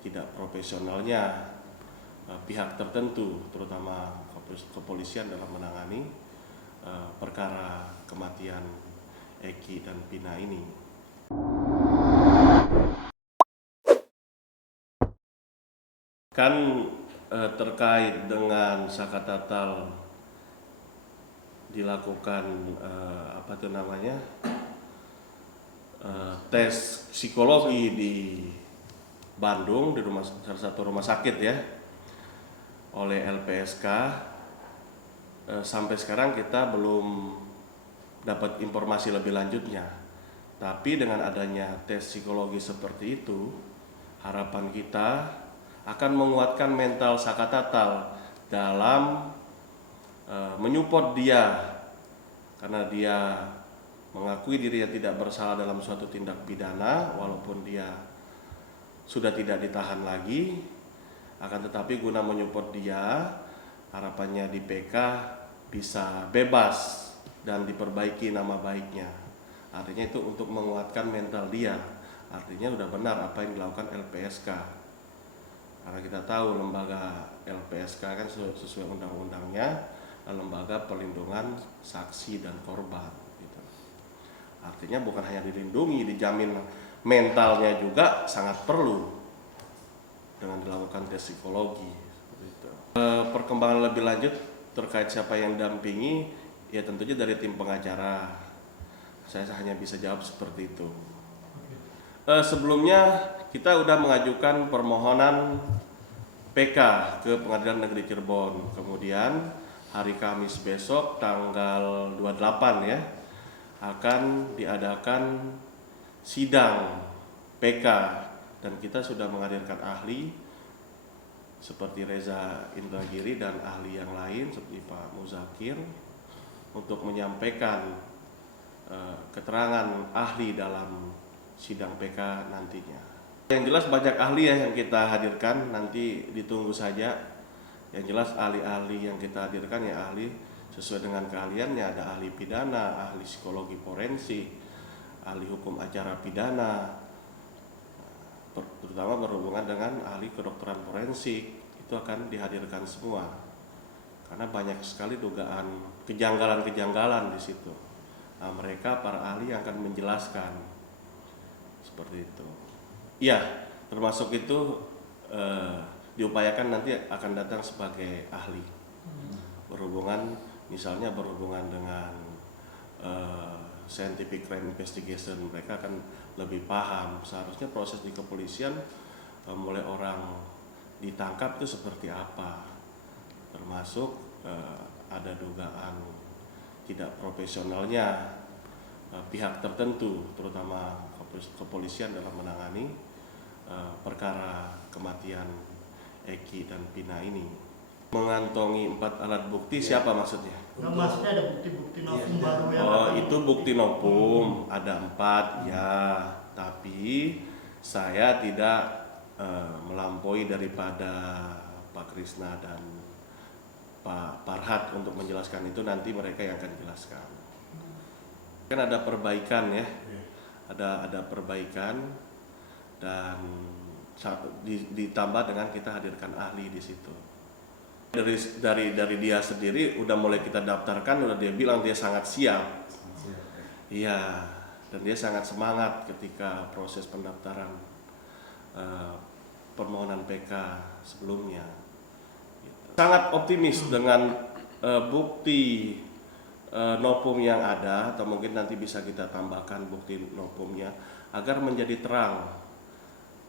tidak profesionalnya pihak tertentu, terutama kepolisian dalam menangani perkara kematian Eki dan Pina ini. Kan terkait dengan Sakatatal dilakukan tes psikologi di Bandung di salah satu rumah sakit ya oleh LPSK. Sampai sekarang kita belum dapat informasi lebih lanjutnya. Tapi dengan adanya tes psikologi seperti itu, harapan kita akan menguatkan mental Sakatatal dalam menyupport dia, karena dia mengakui dirinya tidak bersalah dalam suatu tindak pidana walaupun dia sudah tidak ditahan lagi. Akan tetapi guna menyupport dia, harapannya di PK bisa bebas dan diperbaiki nama baiknya. Artinya itu untuk menguatkan mental dia. Artinya sudah benar apa yang dilakukan LPSK. Karena kita tahu lembaga LPSK kan sesuai undang-undangnya lembaga perlindungan saksi dan korban gitu. Artinya bukan hanya dilindungi, dijamin mentalnya juga sangat perlu dengan dilakukan tes psikologi gitu. Perkembangan lebih lanjut terkait siapa yang dampingi ya tentunya dari tim pengacara. Saya hanya bisa jawab seperti itu. Sebelumnya kita sudah mengajukan permohonan PK ke Pengadilan Negeri Cirebon. Kemudian hari Kamis besok tanggal 28 ya akan diadakan sidang PK dan kita sudah menghadirkan ahli seperti Reza Indragiri dan ahli yang lain seperti Pak Muzakir untuk menyampaikan keterangan ahli dalam sidang PK nantinya. Yang jelas banyak ahli ya yang kita hadirkan, nanti ditunggu saja. Yang jelas ahli-ahli yang kita hadirkan ya ahli sesuai dengan keahliannya, ada ahli pidana, ahli psikologi forensik, ahli hukum acara pidana, terutama berhubungan dengan ahli kedokteran forensik, itu akan dihadirkan semua. Karena banyak sekali dugaan kejanggalan-kejanggalan di situ. Nah, mereka para ahli yang akan menjelaskan seperti itu. Iya, termasuk itu diupayakan nanti akan datang sebagai ahli misalnya berhubungan dengan scientific crime investigation. Mereka akan lebih paham seharusnya proses di kepolisian mulai orang ditangkap itu seperti apa, termasuk ada dugaan tidak profesionalnya pihak tertentu, terutama kepolisian dalam menangani perkara kematian Eki dan Pina ini. Mengantongi 4 alat bukti siapa maksudnya? Nah, maksudnya ada bukti-bukti novum baru yang itu bukti novum ada 4 ya, tapi saya tidak melampaui daripada Pak Krisna dan Pak Farhad untuk menjelaskan itu, nanti mereka yang akan jelaskan. Kan ada perbaikan ya, ada perbaikan dan ditambah dengan kita hadirkan ahli di situ. Dari dia sendiri udah mulai kita daftarkan, udah dia bilang dia sangat siap. Iya, dan dia sangat semangat ketika proses pendaftaran permohonan PK sebelumnya. Sangat optimis dengan bukti novum yang ada, atau mungkin nanti bisa kita tambahkan bukti novumnya agar menjadi terang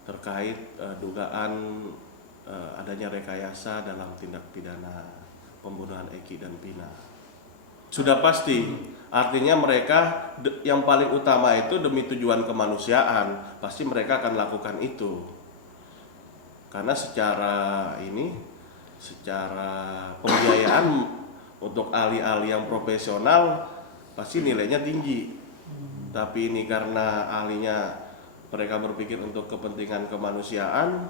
terkait dugaan adanya rekayasa dalam tindak pidana pembunuhan Eki dan Pina. Sudah pasti, artinya mereka yang paling utama itu demi tujuan kemanusiaan, pasti mereka akan lakukan itu. Karena secara pembiayaan untuk ahli-ahli yang profesional pasti nilainya tinggi. Tapi ini karena ahlinya mereka berpikir untuk kepentingan kemanusiaan,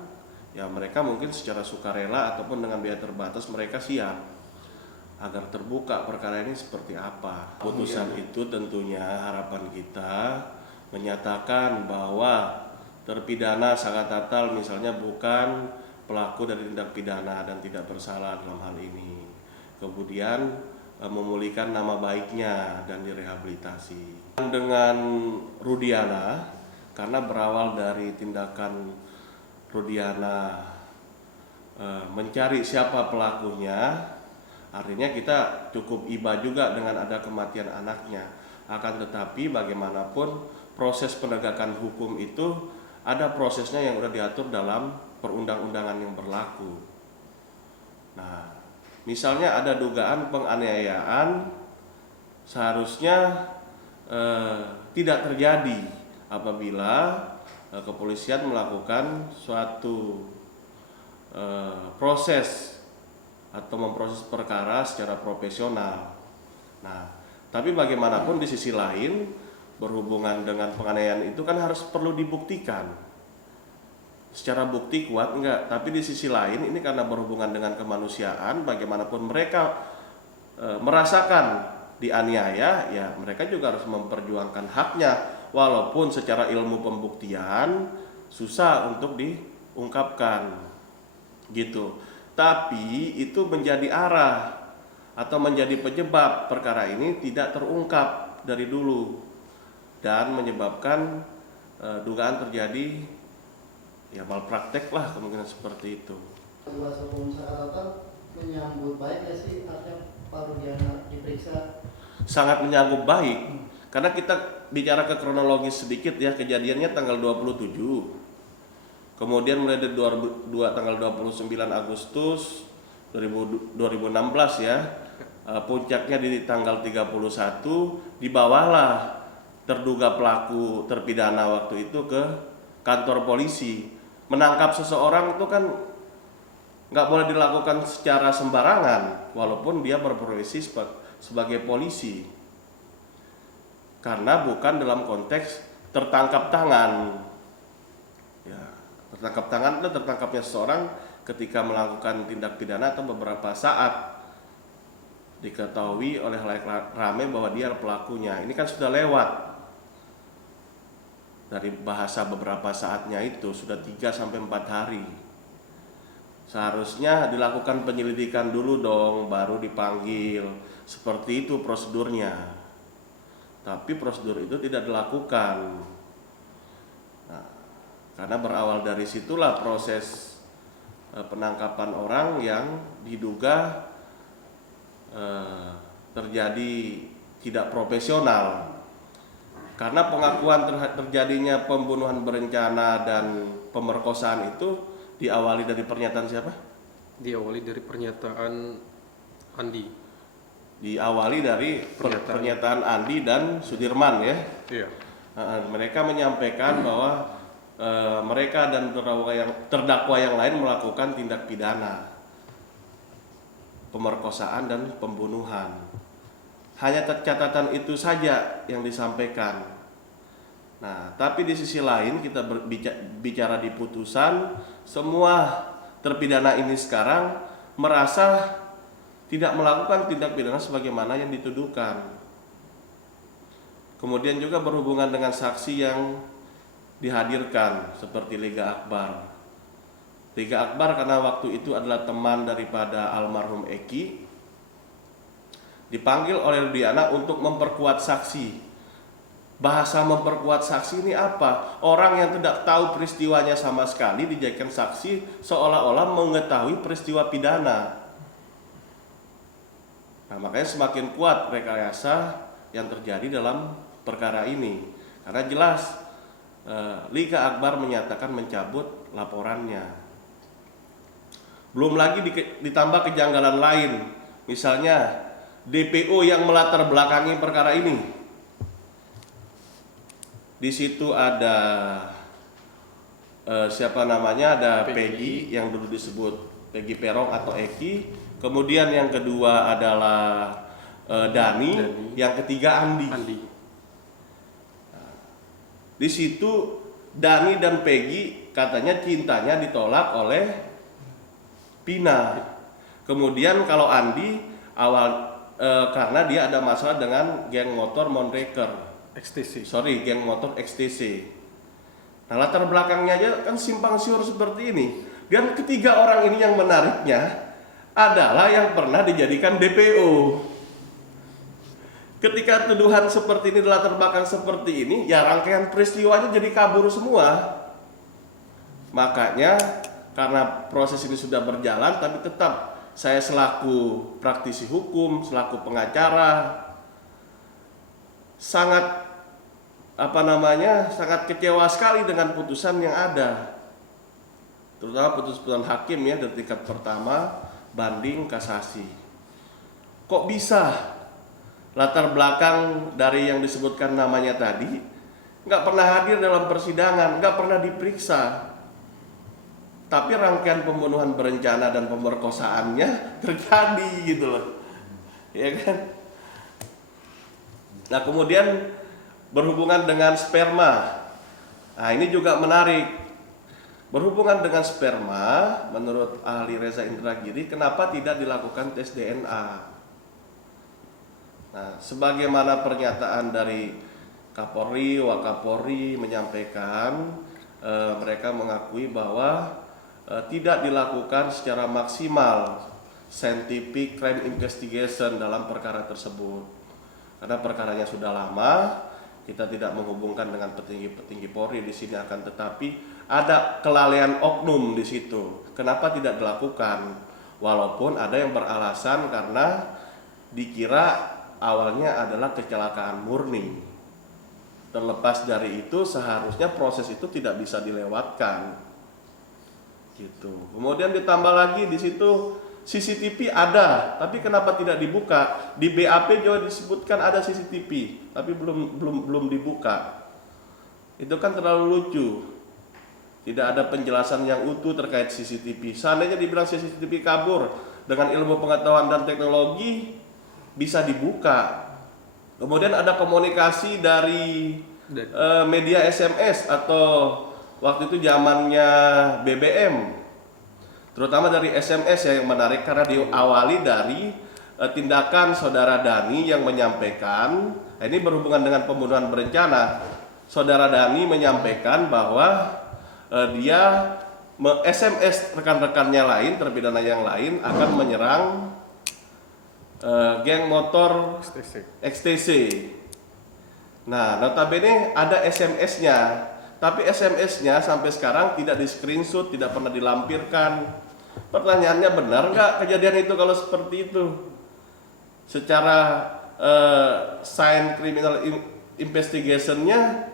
ya mereka mungkin secara sukarela ataupun dengan biaya terbatas mereka siap agar terbuka perkara ini seperti apa. Putusan itu tentunya harapan kita menyatakan bahwa terpidana sangat natal misalnya bukan pelaku dari tindak pidana dan tidak bersalah dalam hal ini. Kemudian memulihkan nama baiknya dan direhabilitasi. Dengan Rudiana, karena berawal dari tindakan Rudiana mencari siapa pelakunya, artinya kita cukup iba juga dengan ada kematian anaknya. Akan tetapi bagaimanapun proses penegakan hukum itu ada prosesnya yang sudah diatur dalam perundang-undangan yang berlaku. Nah, misalnya ada dugaan penganiayaan, seharusnya tidak terjadi apabila kepolisian melakukan suatu proses atau memproses perkara secara profesional. Nah, tapi bagaimanapun di sisi lain berhubungan dengan penganiayaan itu kan harus perlu dibuktikan. Secara bukti kuat enggak, tapi di sisi lain ini karena berhubungan dengan kemanusiaan, bagaimanapun mereka merasakan dianiaya, ya mereka juga harus memperjuangkan haknya, walaupun secara ilmu pembuktian susah untuk diungkapkan gitu. Tapi itu menjadi arah atau menjadi penyebab perkara ini tidak terungkap dari dulu dan menyebabkan dugaan terjadi ya malpraktek lah, kemungkinan seperti itu. Kuasa hukum Sakatata menyambut baik ya sih artinya Pak Rudiana diperiksa? Sangat menyambut baik, karena kita bicara ke kronologis sedikit ya, kejadiannya tanggal 27, kemudian mulai dari tanggal 29 Agustus 2016 ya, puncaknya di tanggal 31 dibawalah terduga pelaku terpidana waktu itu ke kantor polisi. Menangkap seseorang itu kan nggak boleh dilakukan secara sembarangan, walaupun dia berprofesi sebagai polisi, karena bukan dalam konteks tertangkap tangan. Ya, tertangkap tangan itu tertangkapnya seseorang ketika melakukan tindak pidana atau beberapa saat diketahui oleh halayak ramai bahwa dia pelakunya. Ini kan sudah lewat dari bahasa beberapa saatnya itu, sudah 3-4 hari. Seharusnya dilakukan penyelidikan dulu dong, baru dipanggil. Seperti itu prosedurnya. Tapi prosedur itu tidak dilakukan. Nah, karena berawal dari situlah proses penangkapan orang yang diduga terjadi tidak profesional. Karena pengakuan terjadinya pembunuhan berencana dan pemerkosaan itu diawali dari pernyataan siapa? Diawali dari pernyataan Andi. Diawali dari pernyataan Andi dan Sudirman ya. Iya. Mereka menyampaikan bahwa mereka dan terdakwa yang lain melakukan tindak pidana pemerkosaan dan pembunuhan. Hanya catatan itu saja yang disampaikan. Nah, tapi di sisi lain kita bicara di putusan, semua terpidana ini sekarang merasa tidak melakukan tindak pidana sebagaimana yang dituduhkan. Kemudian juga berhubungan dengan saksi yang dihadirkan seperti Liga Akbar. Liga Akbar karena waktu itu adalah teman daripada almarhum Eki, dipanggil oleh Rudiana untuk memperkuat saksi. Bahasa memperkuat saksi ini apa? Orang yang tidak tahu peristiwanya sama sekali dijadikan saksi seolah-olah mengetahui peristiwa pidana. Nah, makanya semakin kuat rekayasa yang terjadi dalam perkara ini. Karena jelas Liga Akbar menyatakan mencabut laporannya. Belum lagi ditambah kejanggalan lain. Misalnya DPO yang melatar belakangi perkara ini. Di situ ada siapa namanya? Ada Peggy yang dulu disebut Peggy Perong atau Eki. Kemudian yang kedua adalah Dani. Yang ketiga Andi. Di situ Dani dan Peggy katanya cintanya ditolak oleh Pina. Kemudian kalau Andi karena dia ada masalah dengan geng motor Monreker. XTC. Geng motor XTC. Nah, latar belakangnya aja kan simpang siur seperti ini. Dan ketiga orang ini yang menariknya adalah yang pernah dijadikan DPO. Ketika tuduhan seperti ini, latar belakang seperti ini, ya rangkaian peristiwanya jadi kabur semua. Makanya karena proses ini sudah berjalan, tapi tetap saya selaku praktisi hukum, selaku pengacara, sangat sangat kecewa sekali dengan putusan yang ada, terutama putusan hakim ya dari tingkat pertama banding kasasi. Kok bisa latar belakang dari yang disebutkan namanya tadi nggak pernah hadir dalam persidangan, nggak pernah diperiksa, tapi rangkaian pembunuhan berencana dan pemerkosaannya terjadi gitu loh, ya kan? Nah, kemudian berhubungan dengan sperma, nah ini juga menarik. Berhubungan dengan sperma, menurut ahli Reza Indragiri, kenapa tidak dilakukan tes DNA? Nah, sebagaimana pernyataan dari Kapolri, Wakapolri menyampaikan, mereka mengakui bahwa tidak dilakukan secara maksimal scientific crime investigation dalam perkara tersebut. Karena perkaranya sudah lama, kita tidak menghubungkan dengan petinggi-petinggi Polri di sini, akan tetapi ada kelalaian oknum di situ. Kenapa tidak dilakukan? Walaupun ada yang beralasan karena dikira awalnya adalah kecelakaan murni. Terlepas dari itu, seharusnya proses itu tidak bisa dilewatkan. Gitu. Kemudian ditambah lagi di situ CCTV ada, tapi kenapa tidak dibuka? Di BAP juga disebutkan ada CCTV, tapi belum dibuka. Itu kan terlalu lucu. Tidak ada penjelasan yang utuh terkait CCTV. Seandainya dibilang CCTV kabur, dengan ilmu pengetahuan dan teknologi bisa dibuka. Kemudian ada komunikasi dari media SMS atau waktu itu zamannya BBM, terutama dari SMS ya, yang menarik karena diawali dari tindakan saudara Dani yang menyampaikan, ini berhubungan dengan pembunuhan berencana. Saudara Dani menyampaikan bahwa dia SMS rekan-rekannya lain, terpidana yang lain akan menyerang geng motor XTC. Nah, notabene ada SMS-nya, tapi SMS-nya sampai sekarang tidak di screenshot, tidak pernah dilampirkan. Pertanyaannya, benar nggak kejadian itu? Kalau seperti itu, secara sign criminal investigation-nya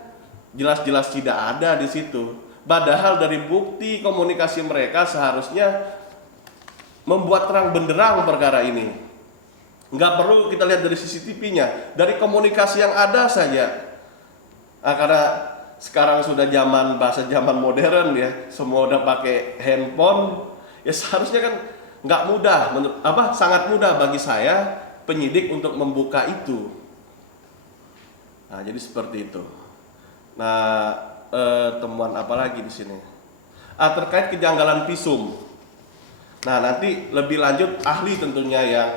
jelas-jelas tidak ada di situ. Padahal dari bukti komunikasi mereka seharusnya membuat terang benderang perkara ini. Nggak perlu kita lihat dari CCTV-nya, dari komunikasi yang ada saja. Nah, karena sekarang sudah bahasa zaman modern ya, semua udah pakai handphone, ya seharusnya kan nggak mudah, sangat mudah bagi saya penyidik untuk membuka itu. Nah, jadi seperti itu. Nah, temuan apa lagi di sini? Terkait kejanggalan visum. Nah, nanti lebih lanjut ahli tentunya yang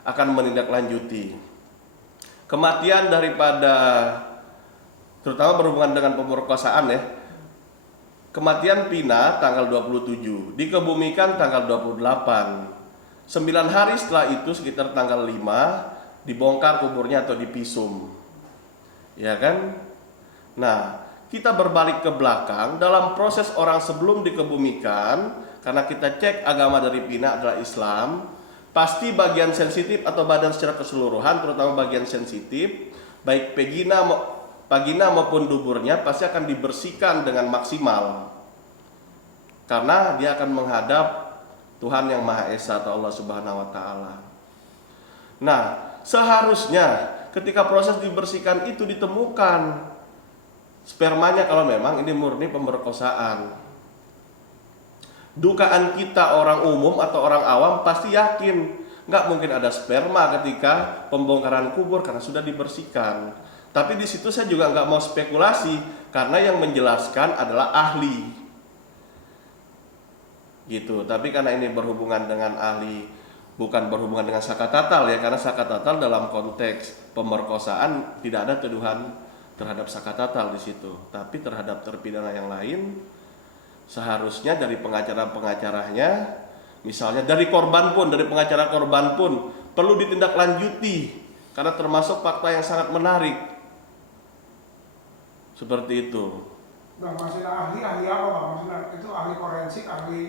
akan menindaklanjuti. Kematian daripada, terutama berhubungan dengan pemerkosaan ya. Kematian Pina tanggal 27, dikebumikan tanggal 28. 9 hari setelah itu, sekitar tanggal 5, dibongkar kuburnya atau dipisum. Ya kan? Nah, kita berbalik ke belakang dalam proses orang sebelum dikebumikan, karena kita cek agama dari Pina adalah Islam. Pasti bagian sensitif atau badan secara keseluruhan, terutama bagian sensitif, baik vagina maupun duburnya pasti akan dibersihkan dengan maksimal. Karena dia akan menghadap Tuhan yang Maha Esa atau Allah Subhanahu wa taala. Nah, seharusnya ketika proses dibersihkan itu ditemukan spermanya kalau memang ini murni pemerkosaan. Dugaan kita orang umum atau orang awam pasti yakin nggak mungkin ada sperma ketika pembongkaran kubur karena sudah dibersihkan. Tapi di situ saya juga nggak mau spekulasi karena yang menjelaskan adalah ahli, gitu. Tapi karena ini berhubungan dengan ahli, bukan berhubungan dengan Saka Tatal ya, karena Saka Tatal dalam konteks pemerkosaan tidak ada tuduhan terhadap Saka Tatal di situ, tapi terhadap terpidana yang lain seharusnya dari pengacara-pengacaranya, misalnya dari korban pun, dari pengacara korban pun perlu ditindaklanjuti karena termasuk fakta yang sangat menarik. Seperti itu. Bang, maksudnya ahli apa bang? Maksudnya itu ahli forensik, ahli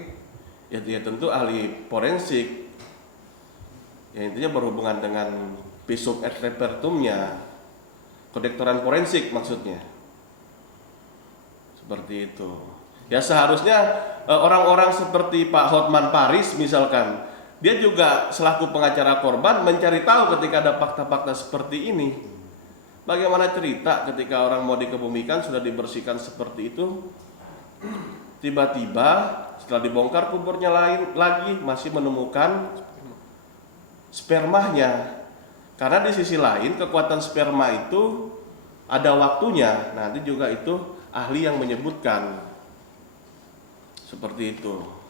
Ya tentu ahli forensik. Ya intinya berhubungan dengan visum et repertumnya, kedokteran forensik maksudnya. Seperti itu. Ya seharusnya orang-orang seperti Pak Hotman Paris misalkan, dia juga selaku pengacara korban mencari tahu ketika ada fakta-fakta seperti ini. Bagaimana cerita ketika orang mau dikebumikan sudah dibersihkan seperti itu, tiba-tiba setelah dibongkar kuburnya lagi masih menemukan spermanya. Karena di sisi lain kekuatan sperma itu ada waktunya. Nanti juga itu ahli yang menyebutkan seperti itu.